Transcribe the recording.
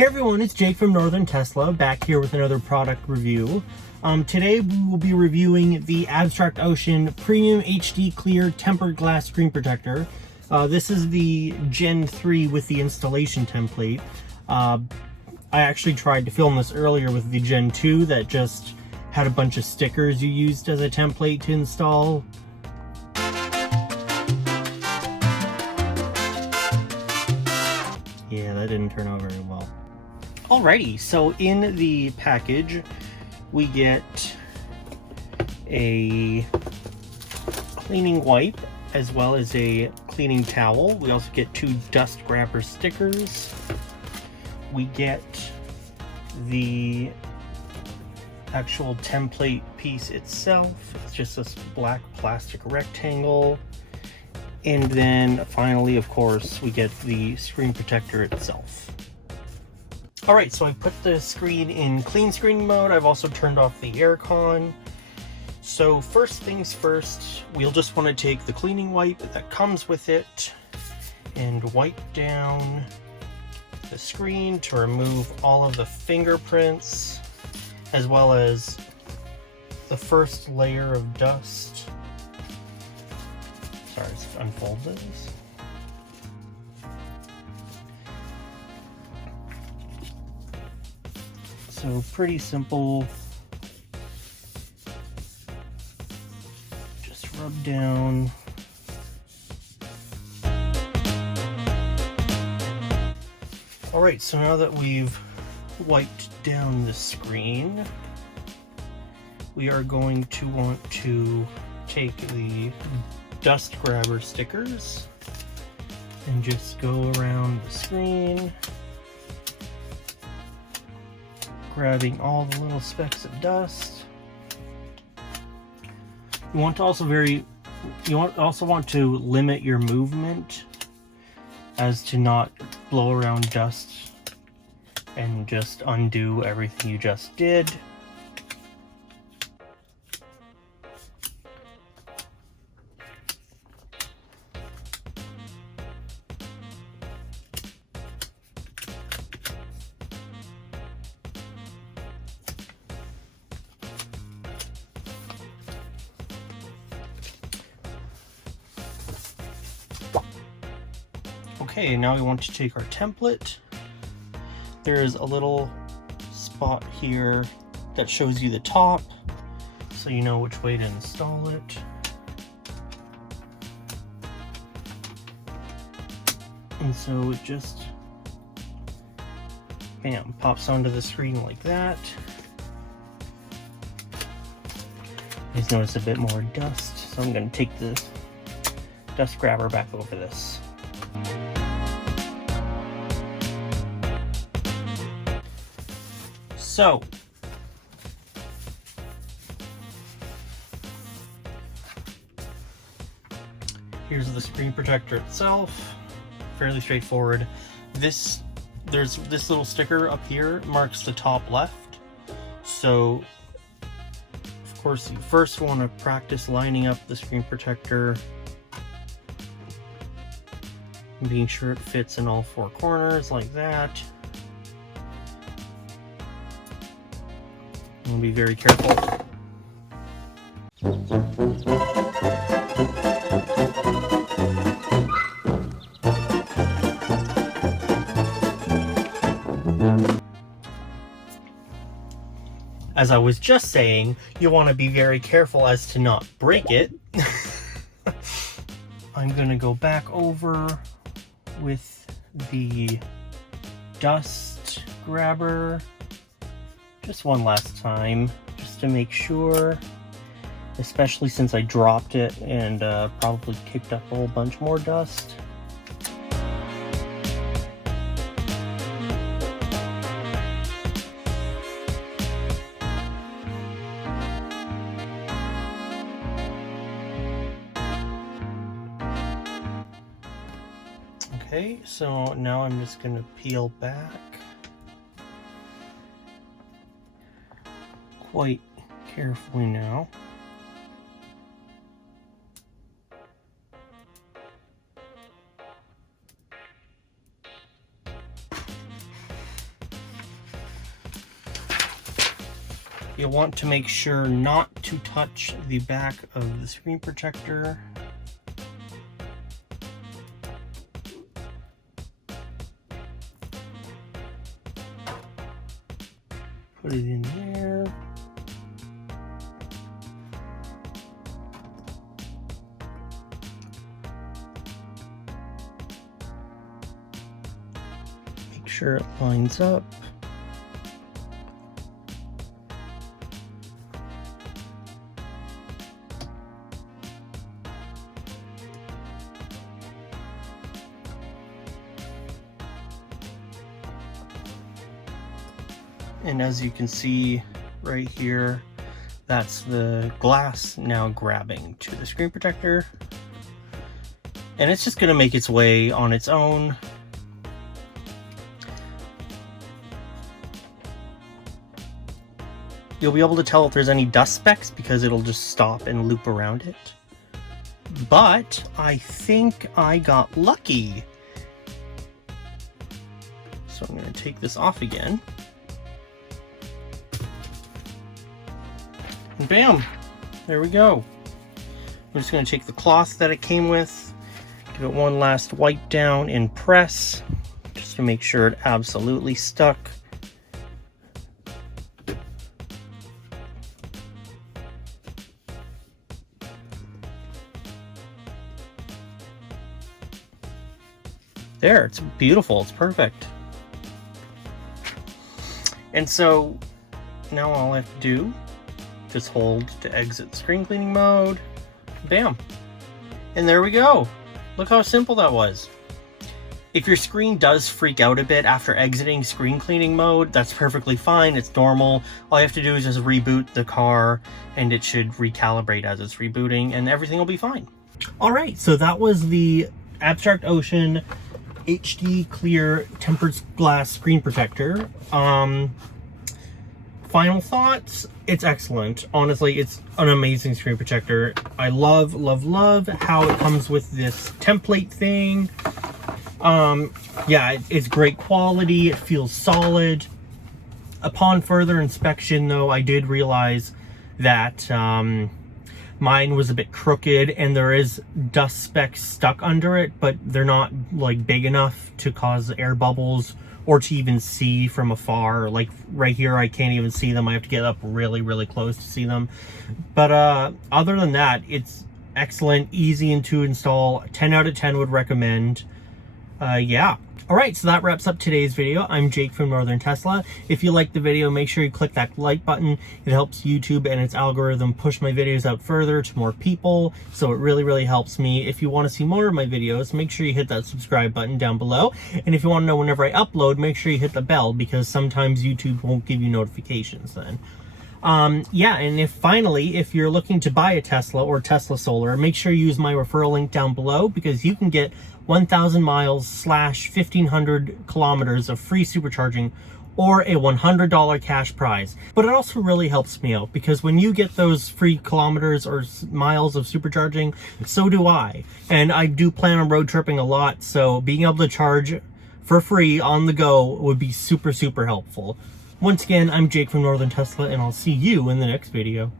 Hey everyone, it's Jake from Northern Tesla, back here with another product review. Today we will be reviewing the Abstract Ocean Premium HD Clear Tempered Glass Screen Protector. This is the Gen 3 with the installation template. I actually tried to film this earlier with the Gen 2 that just had a bunch of stickers you used as a template to install. Yeah, that didn't turn out very well. Alrighty, so in the package we get a cleaning wipe as well as a cleaning towel. We also get 2 dust grabber stickers. We get the actual template piece itself. It's just this black plastic rectangle. And then finally, of course, we get the screen protector itself. Alright, so I put the screen in clean screen mode. I've also turned off the aircon. So first things first, we'll just want to take the cleaning wipe that comes with it and wipe down the screen to remove all of the fingerprints as well as the first layer of dust. Sorry, let's unfold this. So pretty simple. Just rub down. All right, so now that we've wiped down the screen, we are going to want to take the dust grabber stickers and just go around the screen, grabbing all the little specks of dust. You also want to limit your movement as to not blow around dust and just undo everything you just did. Okay, now we want to take our template. There's a little spot here that shows you the top, so you know which way to install it. And so it just, bam, pops onto the screen like that. Just notice a bit more dust, so I'm going to take the dust grabber back over this. So, here's the screen protector itself. Fairly straightforward. There's this little sticker up here marks the top left. So, of course, you first want to practice lining up the screen protector, being sure it fits in all 4 corners like that. And be very careful. As I was just saying, you want to be very careful as to not break it. I'm going to go back over with the dust grabber just one last time, just to make sure, especially since I dropped it and probably kicked up a whole bunch more dust. Okay, so now I'm just going to peel back quite carefully now. You'll want to make sure not to touch the back of the screen protector. Put it in there. Make sure it lines up. And as you can see right here, that's the glass now grabbing to the screen protector. And it's just going to make its way on its own. You'll be able to tell if there's any dust specks because it'll just stop and loop around it. But I think I got lucky. So I'm going to take this off again. And bam, there we go. I'm just going to take the cloth that it came with, give it one last wipe down and press, just to make sure it absolutely stuck. There, it's beautiful, it's perfect. And so now all I have to do, just hold to exit screen cleaning mode. Bam. And there we go. Look how simple that was. If your screen does freak out a bit after exiting screen cleaning mode, that's perfectly fine. It's normal. All you have to do is just reboot the car and it should recalibrate as it's rebooting and everything will be fine. All right, so that was the Abstract Ocean HD Clear Tempered Glass Screen Protector. Final thoughts, it's excellent. Honestly, it's an amazing screen protector. I love how it comes with this template thing. Yeah, it's great quality. It feels solid. Upon further inspection, though, I did realize that mine was a bit crooked and there is dust specks stuck under it, but they're not like big enough to cause air bubbles or to even see from afar. Like right here, I can't even see them. I have to get up really close to see them. But other than that, it's excellent, easy to install. 10 out of 10 would recommend. Yeah. All right, so that wraps up today's video. I'm Jake from Northern Tesla. If you liked the video, make sure you click that like button. It helps YouTube and its algorithm push my videos out further to more people. So it really helps me. If you want to see more of my videos, make sure you hit that subscribe button down below. And if you want to know whenever I upload, make sure you hit the bell because sometimes YouTube won't give you notifications then. Yeah, and if you're looking to buy a Tesla or Tesla Solar, make sure you use my referral link down below because you can get 1,000 miles / 1,500 kilometers of free supercharging or a $100 cash prize. But it also really helps me out because when you get those free kilometers or miles of supercharging, so do I. And I do plan on road tripping a lot, so being able to charge for free on the go would be super helpful. Once again, I'm Jake from Northern Tesla, and I'll see you in the next video.